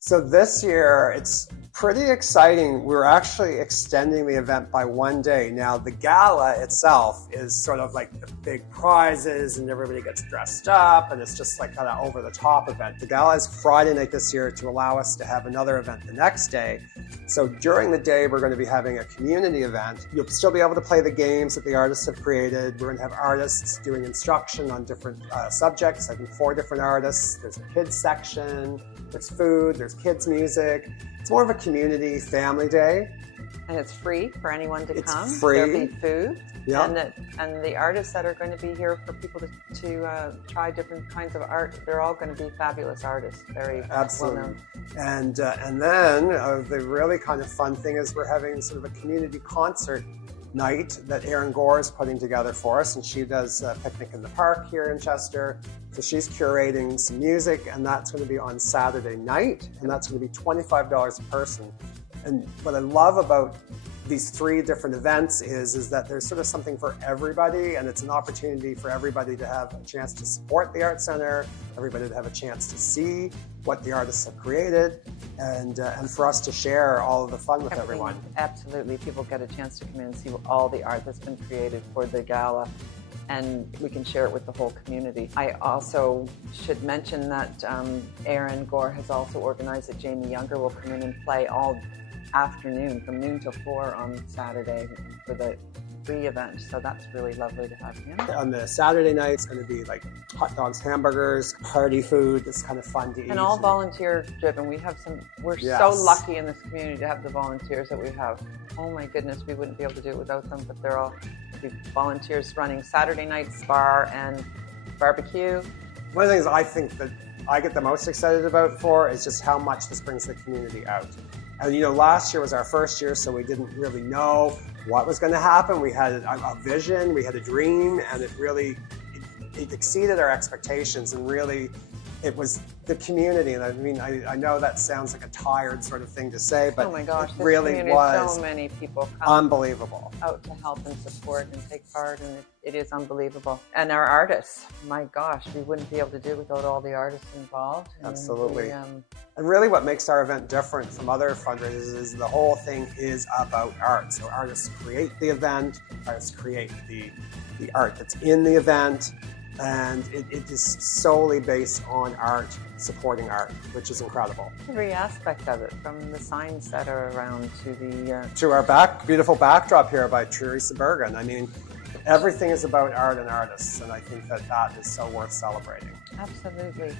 So this year, it's pretty exciting. We're actually extending the event by 1 day. Now, the gala itself is sort of like the big prizes and everybody gets dressed up and it's just like kind of over the top event. The gala is Friday night this year to allow us to have another event the next day. So during the day, we're going to be having a community event. You'll still be able to play the games that the artists have created. We're going to have artists doing instruction on different subjects. I think 4 different artists. There's a kids section, there's food, there's kids music. It's more of a community family day. And it's free for anyone to come. It's free. There'll be food. Yeah. And the artists that are going to be here for people to try different kinds of art, they're all going to be fabulous artists, very Absolutely. well known. And then the really kind of fun thing is we're having sort of a community concert night that Erin Gore is putting together for us, and she does a picnic in the park here in Chester. So she's curating some music, and that's going to be on Saturday night, and that's going to be $25 a person. And what I love about these 3 different events is that there's sort of something for everybody, and it's an opportunity for everybody to have a chance to support the Art Center, everybody to have a chance to see what the artists have created, and for us to share all of the fun with everyone. Absolutely. People get a chance to come in and see all the art that's been created for the gala, and we can share it with the whole community. I also should mention that Erin Gore has also organized that Jamie Younger will come in and play all afternoon from noon till 4 on Saturday for the free event. So that's really lovely to have him. On the Saturday night, it's going to be like hot dogs, hamburgers, party food. It's kind of fun to eat. And all volunteer driven. We're Yes. so lucky in this community to have the volunteers that we have. Oh my goodness, we wouldn't be able to do it without them, but they're all volunteers running Saturday nights bar and barbecue. One of the things I think that I get the most excited about is just how much this brings the community out. And last year was our first year, so we didn't really know what was going to happen. We had a vision, we had a dream, and it exceeded our expectations, and really it was the community. And I mean, I know that sounds like a tired sort of thing to say, but oh my gosh, it really was so many people come unbelievable out to help and support and take part, and it is unbelievable. And our artists, my gosh, we wouldn't be able to do it without all the artists involved. Absolutely. And really what makes our event different from other fundraisers is the whole thing is about art. So artists create the event, artists create the art that's in the event, and it is solely based on art, supporting art, which is incredible. Every aspect of it, from the signs that are around to our beautiful backdrop here by Teresa Bergen. I mean, everything is about art and artists, and I think that is so worth celebrating. Absolutely.